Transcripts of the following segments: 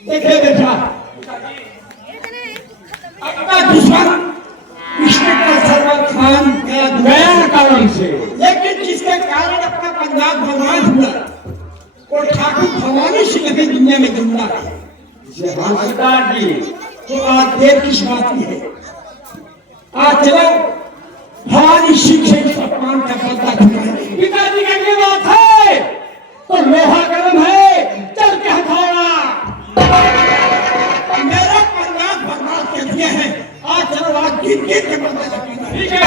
देखिए बेटा, अपना दुश्मन इंस्पेक्टर सलमान खान गया कारण से, लेकिन जिसके कारण अपना पंजाब बर्बाद हुआ वो ठाकुर भवानी सिंह भी दुनिया में जिंदा है। सरदार जी, तो आज देर किस बात की है? आज चलो भवानी सिंह से इस अपमान का बदला चुकाएं। पिताजी का ये बात है तो लोहा गर्म है, चल के हथौड़ा। मेरा पंजाब बर्बाद कर दिया है, आज चलो आज गिर गिर के बदला चुकाएं। ठीक है,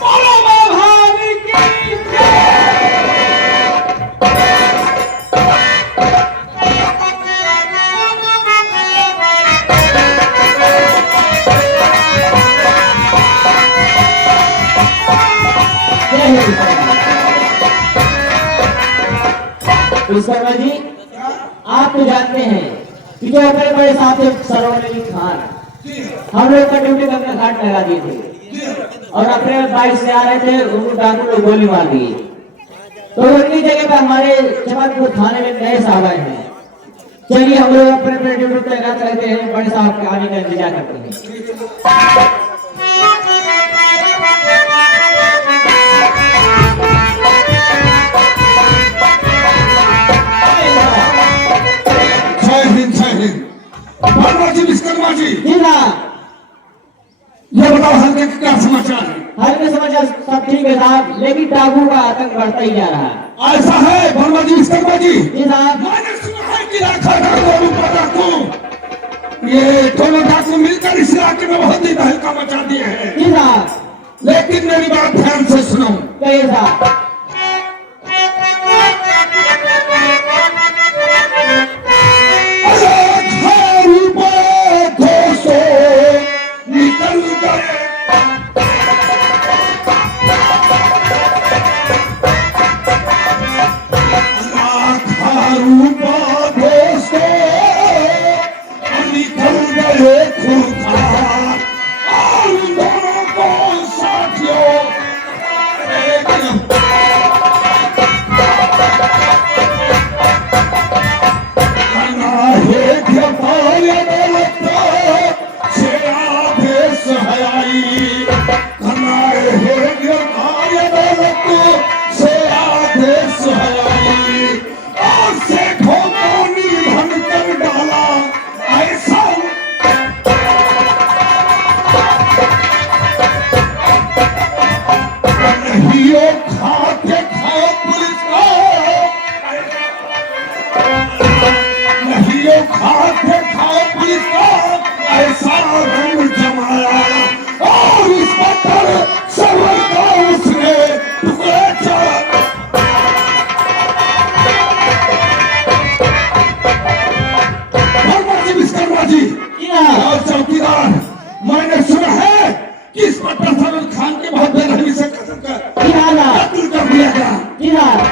बोलो भवानी की जय। विश्वकर्मा जी, आप तो जानते हैं कि जो अपने बड़े साहब थे सरवर अली खान, हम लोग का ड्यूटी करके घाट लगा दिए थे और अपने बाइक से आ रहे थे, उनको डाकू लोग गोली मार दी। तो उनकी जगह पर हमारे जमालपुर थाने में नए साहब आए हैं। चलिए हम लोग अपने अपने ड्यूटी तैनात रहते हैं, बड़े साहब के आने का इंतजार करते हैं। विश्वकर्मा जी, जी ना, ये बताओ हल्के का क्या समाचार है? हल्के समाचार सब ठीक है साहब, लेकिन डाकू का आतंक बढ़ता ही जा रहा है। ऐसा है वर्मा जी, विश्वकर्मा जी? जी साहब। मैंने सुना है कि लाखा डाकू ये दोनों डाकू मिलकर इस इलाके में बहुत ही तहलका मचा दिए हैं। जी साहब। लेकिन मेरी बात ध्यान से सुनो। कहिए साहब।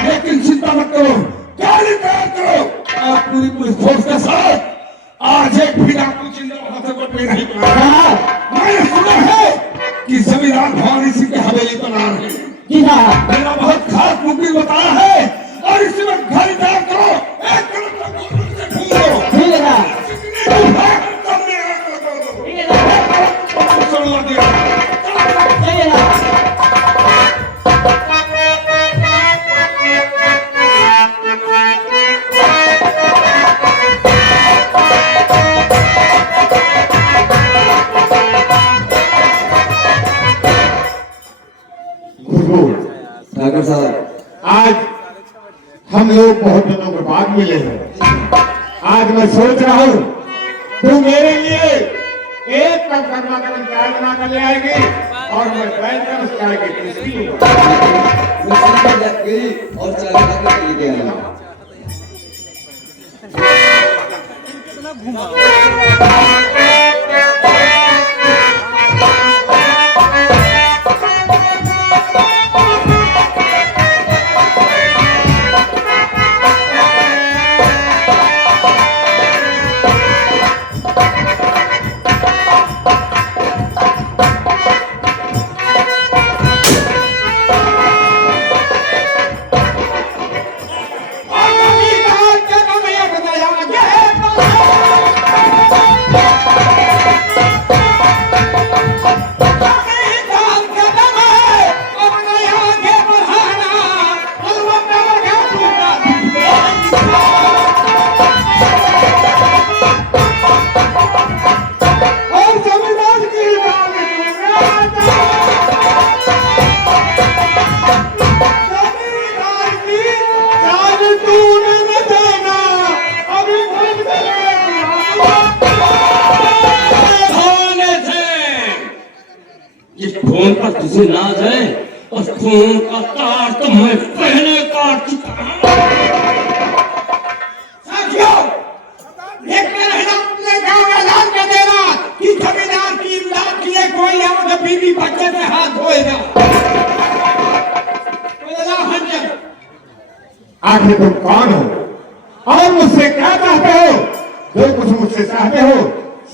लेकिन चिंता मत करो, गाड़ी तैयार करो और पूरी पुलिस फोर्स के साथ आज एक भी डाकू जिंदा वहां से कोई नहीं पाया। मैंने सुना है कि जमींदार भवानी सिंह के हवेली पर आ रहे हैं। जी हाँ, मेरा बहुत खास मुखबिर बताया है और इसी वक्त गाड़ी तैयार करो, एक कदम तक से ढूंढो। ठीक है साहब। ठाकुर साहब, आज हम लोग बहुत दिनों के बाद मिले हैं। आज मैं सोच रहा हूँ तू मेरे लिए एक कप गर्मा गर्म चाय बना कर ले आएगी और मैं बैठ कर उस चाय की टेस्टी लूंगा। और चाय बना के लेके आऊंगा। खून पर तुझे नाज है और खून का तार तो मैं पहले काट चुका हूं। साथियों, एक बार है ना अपने गांव में ऐलान कर देना कि जमींदार की इमदाद के लिए कोई और बीवी बच्चे से हाथ धोएगा। आखिर तुम कौन हो और मुझसे क्या चाहते हो? जो कुछ मुझसे चाहते हो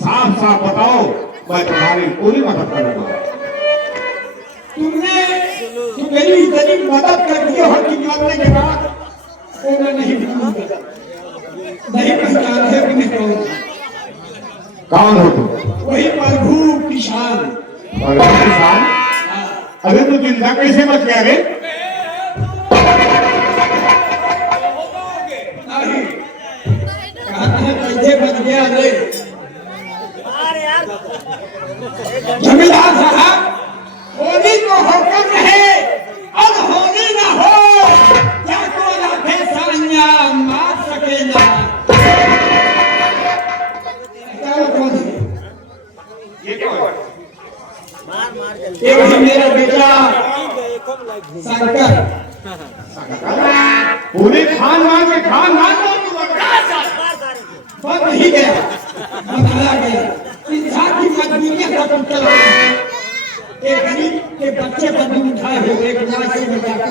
साफ साफ बताओ, मैं तुम्हारी पूरी मदद करूंगा। तुम मेरी इतनी मदद कर दी हो कि मरने के बाद वो मैं नहीं भूलूंगा। नहीं पहचानते कि मैं कौन हूं। कौन हो तुम? वही प्रभु किसान। और किसान? अरे तू जिंदा कैसे मच गया रे? कैसे बच गया रे? जमींदार साहब, होली को होकर रहे और होली न हो, क्या को लाखे सान्या मार सके ना। एक है मेरा बेटा शंकर। पूरे खानदान में बन नहीं गया, बताया गया। इंसान की मजबूरियां खत्म कर रही हैं। एक गरीब के बच्चे पर भी उठाए हुए एक नाच से मजाक कर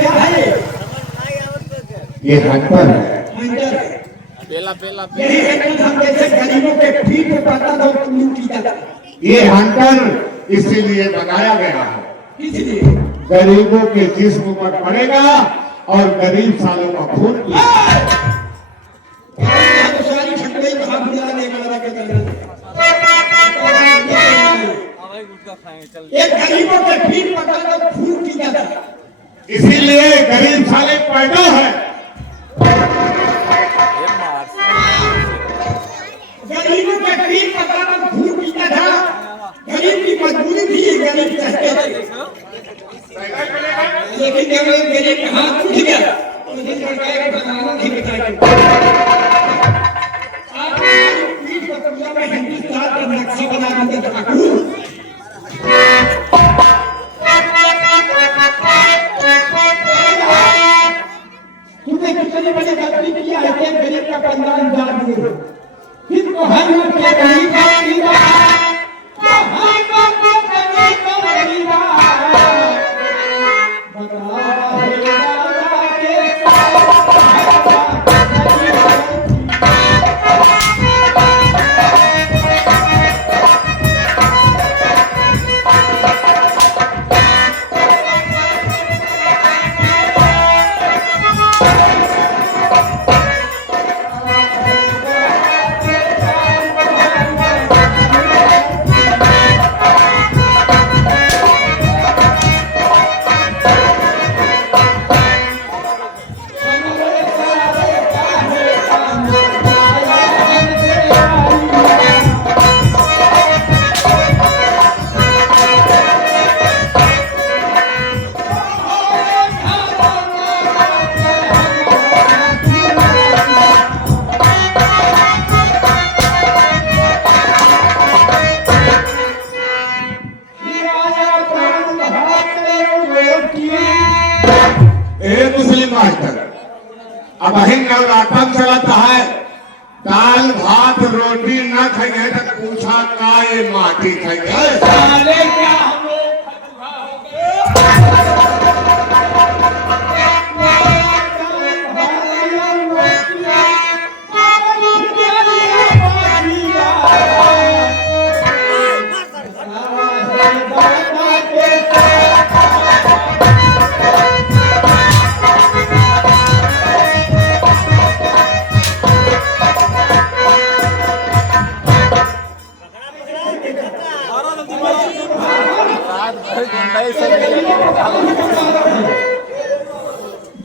क्या है? ये हंटर है। यही हंटर हम जैसे गरीबों के पीठ पे पड़ता था और लूटी जाता। ये हंटर इसीलिए बनाया गया है, इसलिए गरीबों के जिस्म पर पड़ेगा और गरीब सालों का खून सारी छटकई कहाँ बुलाने वाला के एक गरीबों के पीठ पकड़ कर खून की जाता। इसीलिए गरीब साले पैदा है। गरीबों के पीठ पकड़ कर खून की जाता। गरीब की मजबूरी थी, गरीब चाहते थे। लेकिन जब गरीब का हाथ उठ गया तो जिन सरकार बनाना नहीं बताया। आपने पीठ पर पूरा में हिंदुस्तान का नक्शा बना दिया ठाकुर। तुमने कितने बड़े गलती किया है कि गरीब का पंद्रह जान दिए। फिर तो हर वक्त गरीब का अब नवरात्र चलता है, दाल भात रोटी न खाइए तो पूछा का ये माटी खाइए। साले क्या हम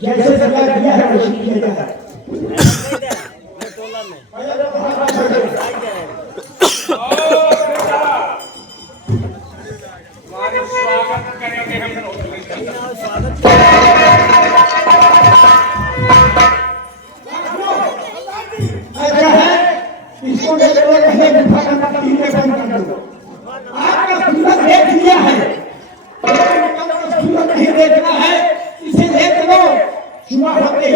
जैसे सरकार दिया है वैसे किया जाता है। ऐसा है, इसको गुफा का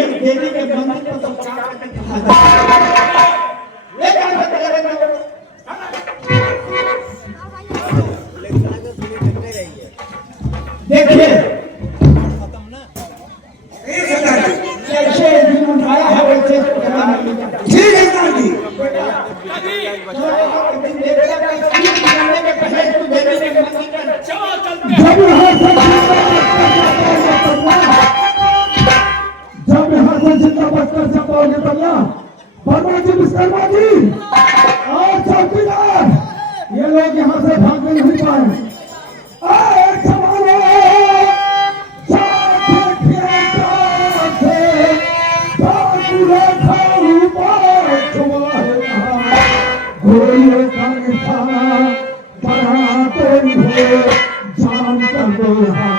देवी के मंदिर पर सब काट के कहा जाए। ले काम से करे ना। देखिए जैसे दिन उठाया है वैसे ठीक है काजी। जब यहाँ से जिंदा बचकर जाओगे तल्ला वर्मा जी विश्वकर्मा जी और चौकीदार ये लोग यहाँ से भागने नहीं पाए। जान कर दो यहाँ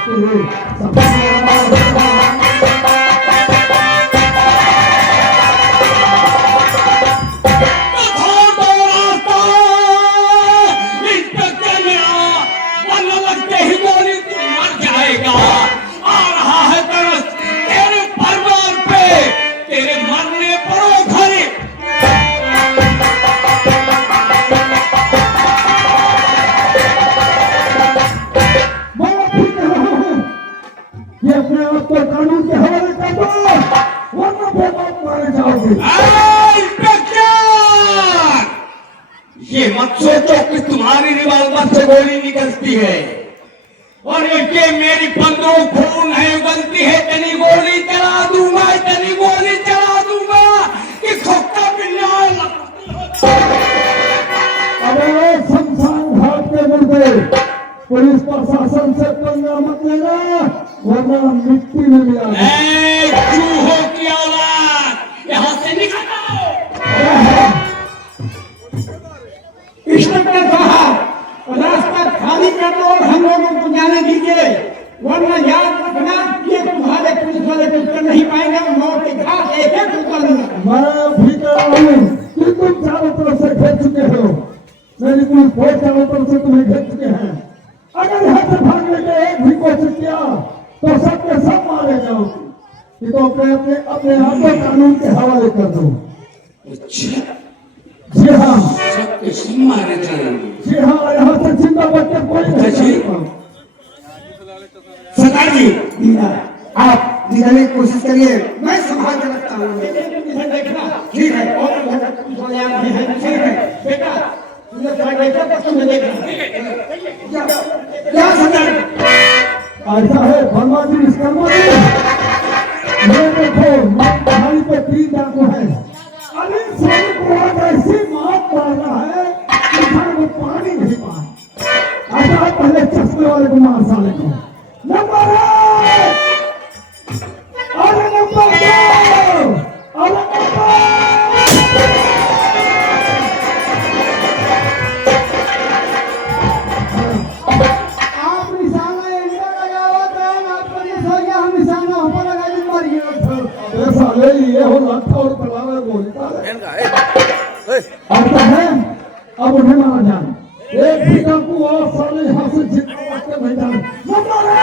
अपने आप को कानून के हवाले कर दो वरना बेबाक मारे जाओगे। ये मत सोचो कि तुम्हारी रिवाल्वर से गोली निकलती है और ये मेरी 15 खून है उगलती है। इतनी गोली चला दूंगा, इतनी गोली चला दूंगा कि खोखा पिन्ना। अबे शमशान घाट के मुर्दे पुलिस प्रशासन से पंगा मत लेना वरना मिट्टी में मिला चूहों की औलाद यहाँ से निकल जाओ। इंस्पेक्टर साहब रास्ता खाली कर दो और हम लोगों को जाने दीजिए वरना याद रखना ये तुम्हारे पुलिस वाले कुछ कर नहीं पाएंगे। मौत के घाट एक एक उतरना। मैं भी कह रहा हूँ कि तुम चारों तरफ से घेर चुके हो। मेरी पुलिस फोर्स चारों तरफ से तुम्हें घेर चुके हैं। अगर यहाँ से भागने के एक भी कोशिश किया तो सब के सब मारे जाओगे। ये तो अपने अपने अपने आप को कानून के हवाले कर दो। जी हाँ सबके सब मारे जाएंगे। जी हाँ यहाँ से जिंदा बचकर कोई नहीं जाएगा। सरदार जी आप निकलने की कोशिश करिए मैं संभाल के रखता हूँ। देखना ठीक है और ठीक है बेटा तुम्हें देखना क्या सरदार। ऐसा है वर्मा जी विश्वकर्मा जी ये देखो पहाड़ी पे 3 डाकू है। अरे सोने को आज ऐसी मात मारना है कि घर में पानी नहीं पाए। ऐसा पहले चश्मे वाले को मार साले को। नंबर 1 अरे नंबर 2 अरे आप निशाना इंडिया लगाओ तो आपको निशाना हम निशाना ऊपर लगा के मारिए। ये साले ये हो लट्ठा और तलवार गोली का आता है। अब उन्हें मारा जाए एक भी डाकू और साले यहाँ से जितना के नहीं जाए। नंबर 1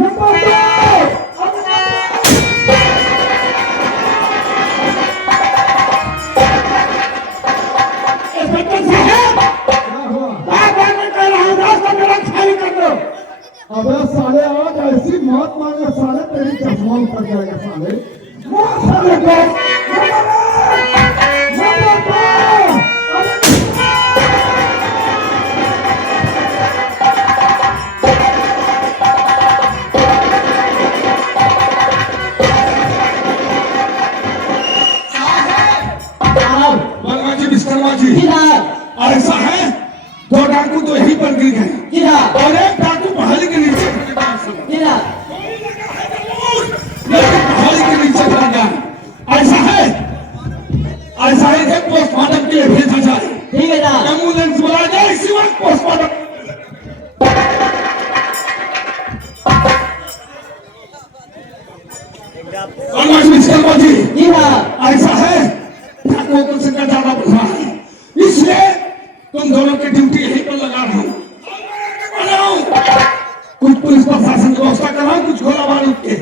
नंबर 2 अबे साले आज ऐसी मौत मांगे साले तेरी चश्मा उतर जाएगा साले। मार साले को नंबर 2 वर्मा जी विश्वकर्मा जी ऐसा है 2 डाकू तो यहीं पर गिर गए और एक डाकू पहाड़ी के नीचे पहाड़ी के नीचे गिर गया। ऐसा है पोस्टमार्टम के लिए भेजा जाए। एम्बुलेंस बुलाया जाए इसी वक्त पोस्टमार्टम। वर्मा जी विश्वकर्मा जी ऐसा है डाकुओं को संकट ज्यादा बढ़ रहा है इसलिए तुम दोनों की ड्यूटी यहीं पर लगा रहा हूँ। कुछ पुलिस प्रशासन की व्यवस्था कर रहा हूँ कुछ गोला बारूद के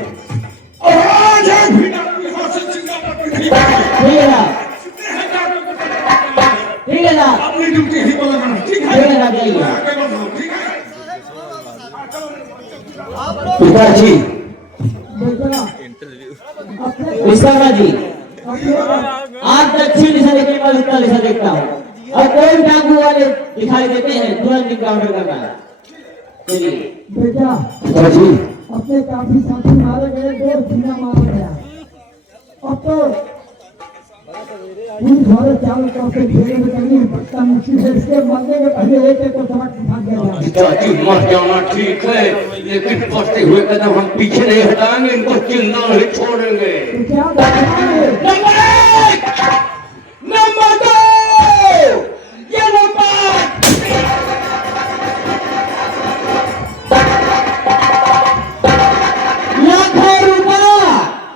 और आज एक पिताजी बेटा अपने विश्वकर्मा जी अपने आप दक्षिण दिशा देखने के बाद उत्तर दिशा देखता हूँ और कोई भी डाकू वाले दिखाई देते हैं तुरंत इनकाउंटर करना है। चलिए बेटा पिताजी अपने काफी साथी मारे गए, दो सीना मारा गया। अब तो पुलिस वाले चारों तरफ से घेरे में कहीं भटका मुश्किल है, इसके मरने के पहले एक एक को सबक सिखा दिया जाए। पिताजी मर जाना ठीक है, लेकिन बढ़ते हुए कदम हम पीछे नहीं हटाएंगे, इनको जिंदा नहीं छोड़ेंगे। तो क्या करना है? नंबर 1, नंबर 2, ये नंबर लाखों रुपया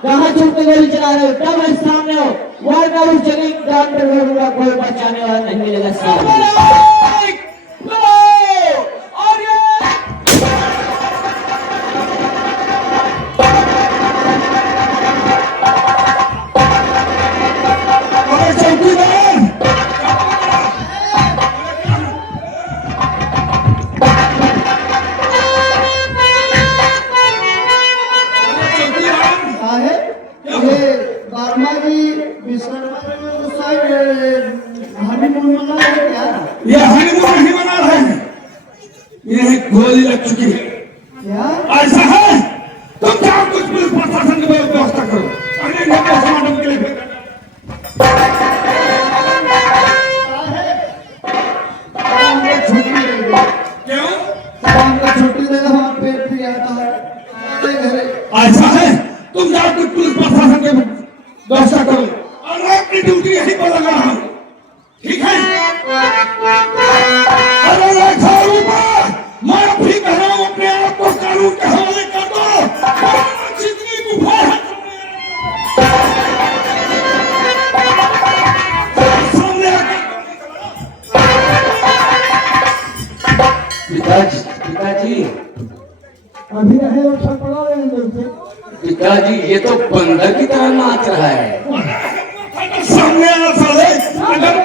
कहाँ छुप के गोली चला रहे हो? तब मैं सामने हो वरना उस जगह इनकाउंटर करूंगा, कोई बचाने वाला नहीं मिलेगा सामने। नंबर 1, 2 और ये अरे चौकीदार है ये वर्मा जी विश्वकर्मा साहब हनीमून मना रहे हैं क्या? ये हनीमून नहीं मना रहे हैं, ये गोली लग चुकी है। क्या ऐसा है तुम जाओ कुछ पुलिस प्रशासन की व्यवस्था करो, अरे ये पोस्टमार्टम के लिए भेजो। हमको छुट्टी दे दो, क्यों? हमको छुट्टी दे दो, हमारा पेट भी आता है हमारे घरे। ऐसा है तुम जाओ कुछ पुलिस प्रशासन की व्यवस्था करो और मैं अपनी ड्यूटी यहीं पर लगा रहा हूँ, ठीक है? अरे लाखों रुपया मैं अभी कह रहा हूँ, अपने आप को कानून के हवाले कर दो, वरना जितनी गुफा है सामने आकर पिताजी अभी रहे और छपड़ा रहे हैं उनसे। पिताजी ये तो बंदर की तरह नाच रहा है। सामने आ साले अगर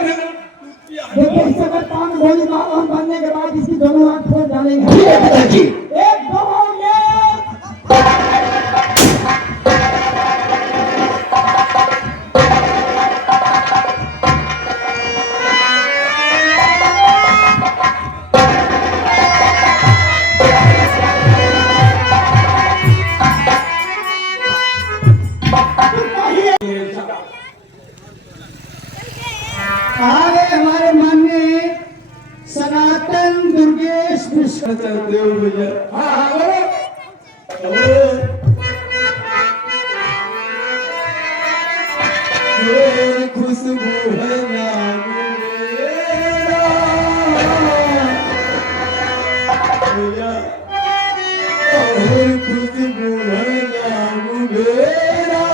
देखिए इससे अगर 5 गोली मारो हम बनने के बाद इसकी दोनों आंख फोड़ डालेंगे। ठीक है पिताजी। 1 2 और ये आ गए हमारे माननीय सनातन दुर्गेश विश्वदेव भैया। हाँ हाँ बोलो खुशबू है नाम मेरा भैया, और खुशबू है नाम मेरा,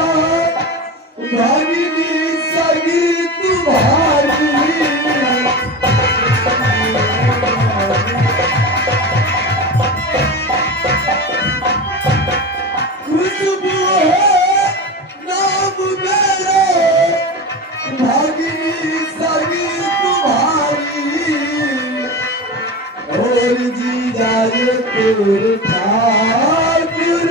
भागिनी सगी तुम्हारी। खुशबू है नाम मेरा, भागिनी सगी तुम्हारी, और जी जाए तेरे ठाकुर,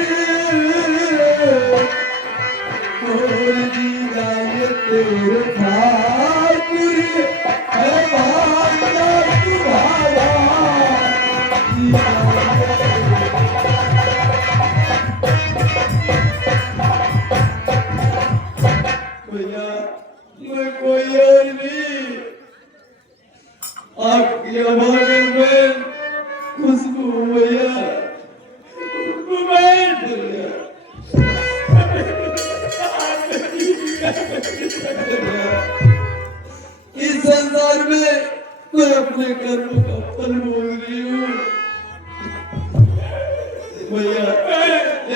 और जी जाए तेरे ठाकुर, है भाग्य तुम्हारा, जी भैया मैं कोई और नहीं, आपकी आवाज़ में खुशबू भैया, भैया इस संसार में मैं अपने कर्म का फल भोग रही हूँ भैया,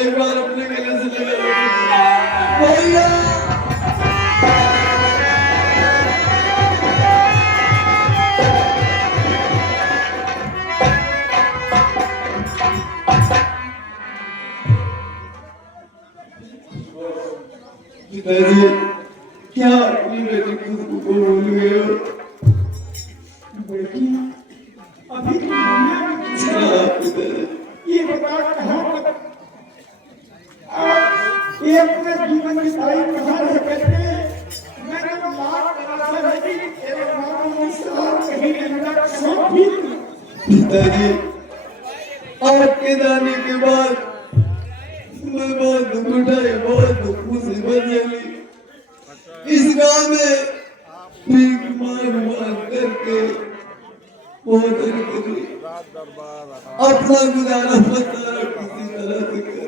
एक बार अपने गले से लगा भैया। पिताजी क्या अपनी बेटी खुशबू को भूल गए हो? बेटी अभी तो दुनिया में किसी हाँ, पिताजी ये बता कहाँ तक पिताजी आपके जाने के बाद मैं बहुत दुख उठाई, बहुत दुख मुसीबत झेली। इस गांव में भीख मार मार करके बहुत करी, अपना गुजारा बता किसी तरह से कर।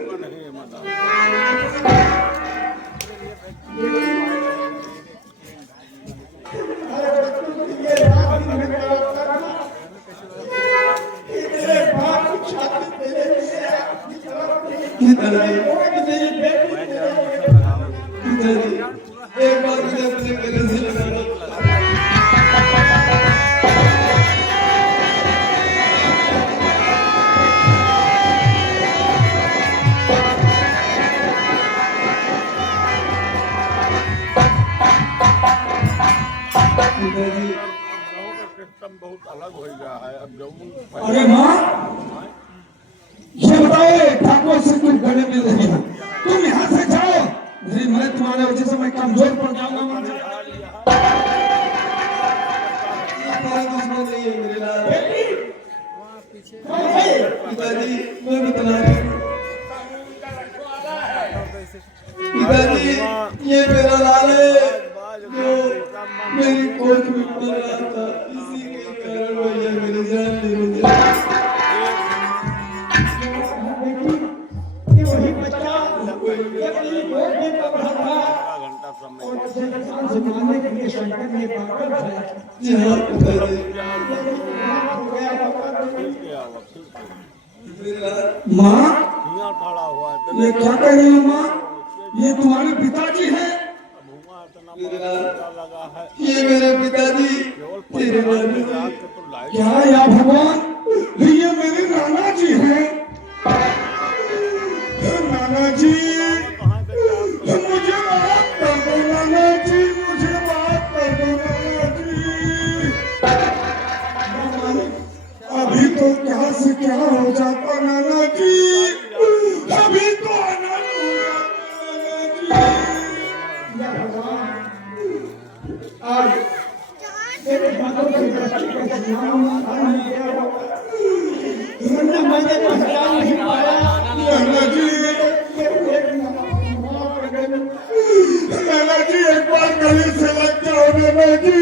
पिताजी एक बार मुझे अपने गले से लगाना। अरे माँ, ये बताओ ठाकुर से तुम गले मिल रही हो, तुम यहाँ से जाओ, नहीं मैं तुम्हारे वजह से मैं कमजोर पड़ जाऊंगा। मर जाऊंगा। कोई दुश्मन नहीं है मेरे लाल। पिताजी मैं बता रहा हूँ, पिताजी ये मेरा लाल है जो मेरी कोख में पल रहा था, इसी के कारण भैया मेरी जान ले ली। ये वही बच्चा, ये अपनी गोद में पल रहा था और मुझे इंसान से मारने के लिए शंकर ने पागल है। जी हाँ पिताजी। माँ, ये क्या कह रही हो माँ? ये तुम्हारे पिताजी हैं? ये मेरे पिताजी तेरे नानी। क्या या भगवान, ये मेरे नाना जी हैं? नाना जी, मुझे माफ कर दो नाना जी, मुझे माफ कर दो नाना जी। अभी तो क्या से क्या हो जाता नाना जी, अभी तो अनंत हो जाता नाना जी। आज तेरे हाथों की दृष्टि का नाम मैंने पहचान नहीं पाया नाना जी। नाना जी एक बार गली से लग जाओ नाना जी,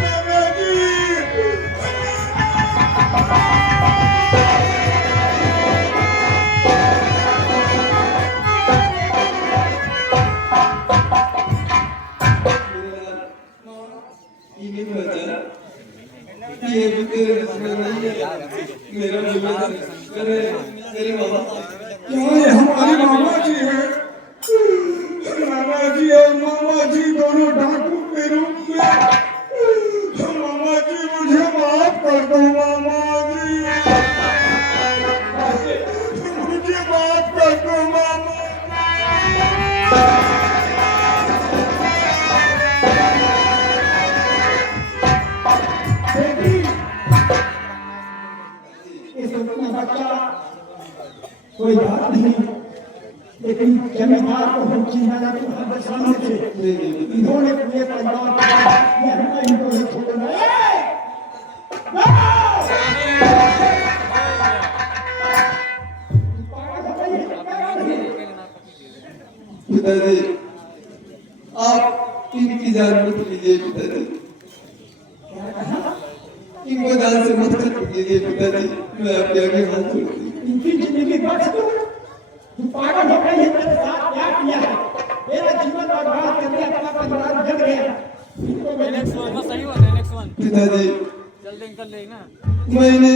नाना जी। ये भी तेरे दुश्मन नहीं है, मेरा दुश्मन तेरे मामा। क्या ये हमारे मामा जी हैं? नाना जी और मामा जी दोनों डाकू के रूप में। मामा जी मुझे माफ कर दो मामा जी, मुझे माफ कर दो मामा। कोई बात नहीं, लेकिन जमींदार को हम चिन्हाना तो हम सामने थे, इन्होंने पूरे परिवार को इनको नहीं छोड़ना। पिताजी आप इनकी जान मत लीजिए पिताजी, इनको जान से मत खत्म कीजिए पिताजी, मैं आपके आगे हाथ जोड़ती हूँ। इनकी जिंदगी बच दो, तुम पागल हो गए, मेरे साथ क्या किया है? मेरा जीवन बर्बाद करके अपना परिवार जल गया। पिताजी मैंने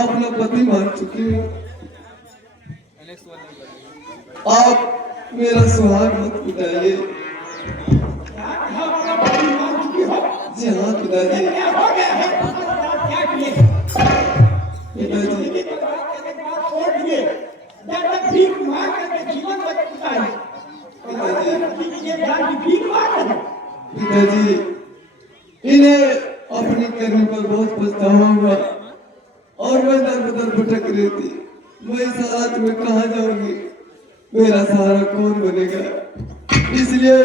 अपना पति मान चुकी हूँ, आप मेरा सुहाग मत उठाइए। जी हाँ पिताजी। पिताजी पिताजी इन्हें अपनी करने पर बहुत पछतावा हुआ और मैं दर बदर भटक रही थी। मैं इस हालत में कहाँ जाऊंगी, मेरा सहारा कौन बनेगा? इसलिए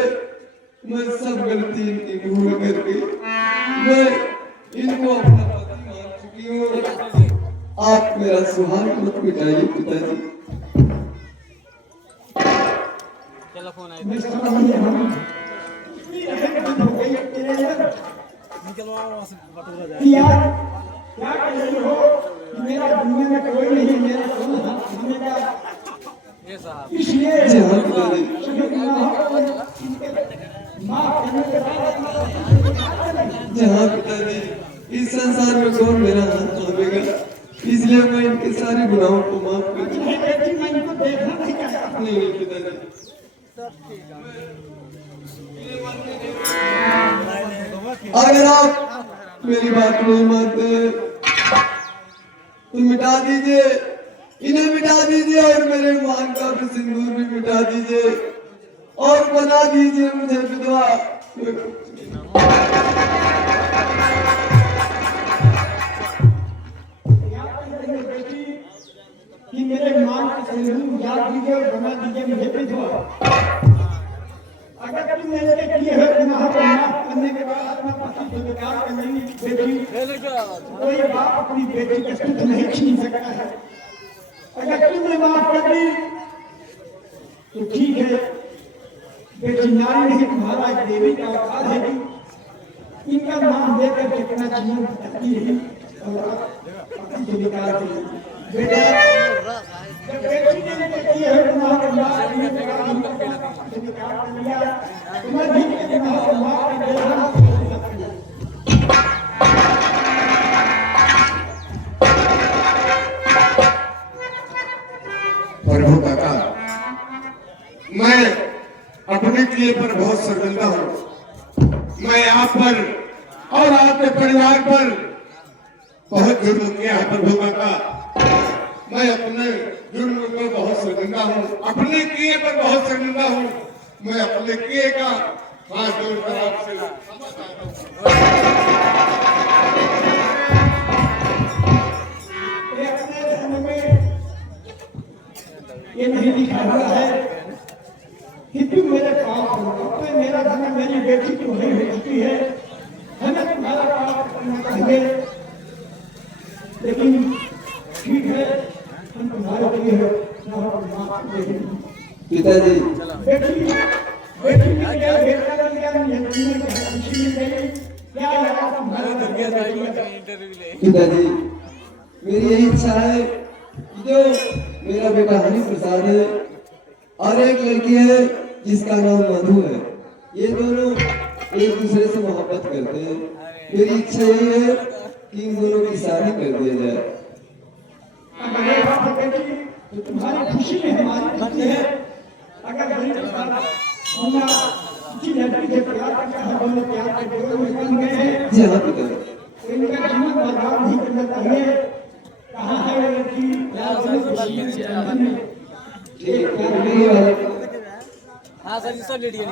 मैं सब गलती इनकी भूल करके मैं इनको अपना पति मान चुकी क्यों आप मेरा सुहाग मत मिटाइए पिताजी। मैं समझ नहीं आ रहा। इतनी रहमत हो गई तेरे अंदर कि यार क्या कह रही हो कि मेरा दुनिया में कोई नहीं, मेरा कोई हमने का इसलिए जहाँ पिताजी सभी गुनाहों को माफ करने के बाद जहाँ पिताजी इस संसार में कौन मेरा हाथ थामेगा, इसलिए मैं इनके सारे गुनाहों को माफ कर दूं। नहीं बेटी, मैं इनको देखना नहीं चाहता। नहीं पिताजी, अगर आप मेरी बात नहीं मानते तो मिटा दीजिए, इन्हें मिटा दीजिए और मेरे मान का भी सिंदूर भी मिटा दीजिए और बना दीजिए मुझे विधवा। बेटी कि मेरे मान का सिंदूर याद दीजिए और बना दीजिए मुझे विधवा। अगर तुम मेरे किए हुए गुनाह को माफ करने के बाद अपना पति स्वीकार कर लेंगी बेटी, कोई बाप अपनी बेटी का सुख नहीं छीन सकता है। अगर तुमने माफ कर दी तो ठीक है बेटी, नारी नहीं तुम्हारा एक देवी का अवतार है। इनका नाम लेकर कितना जीवन बताती है और पति स्वीकार कर बेटा, जब बेटी ने मुझे किए हुए गुनाह को माफ करने के बाद स्वीकार कर लिया, तुम्हें भी के गुनाह को माफ कर देना। प्रभु काका, मैं अपने किए पर बहुत शर्मिंदा हूँ। मैं आप पर और आपके परिवार पर बहुत जुर्म किया है प्रभु काका। मैं अपने जुर्म पर बहुत शर्मिंदा हूँ, अपने किए पर बहुत शर्मिंदा हूँ। मैं अपने किए का हाथ जोड़कर आपसे क्षमा चाहता हूँ। अपने धर्म में ये नहीं लिखा हुआ है कि तुम मेरे काम करो, तो मेरा धर्म मेरी बेटी की वही बेटी है, हमें तुम्हारा काम करना चाहिए। लेकिन ठीक है, हम तुम्हारे लिए माफ देंगे। पिताजी बेटी बेटी मिल गया, बेटा मिल गया, मुझे खुशी मिल गई। क्या यार तुम्हारा पिताजी, मेरी यही इच्छा है कि जो मेरा बेटा हरि प्रसाद है और एक लड़की है जिसका नाम मधु है, ये दोनों एक दूसरे से मोहब्बत करते हैं। मेरी इच्छा यही है कि इन दोनों की शादी कर दिया जाए। अगर ये बात है बेटी, तो तुम्हारी खुशी में हमारी खुशी है। अगर हरि प्रसाद होना किसी लड़की से प्यार करता है, दोनों प्यार के डोर में बंध गए हैं, जी हाँ पिताजी, तो इनका जीवन बर्बाद नहीं करना चाहिए। कहाँ है वो लड़की? ठीक है, मेरी वाली हाँ सर, सब लीजिए।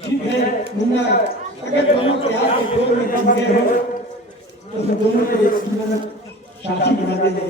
ठीक है मुन्ना, अगर दोनों प्यार के डोर में बंध गए हो तो दोनों को एक साथी बना देंगे।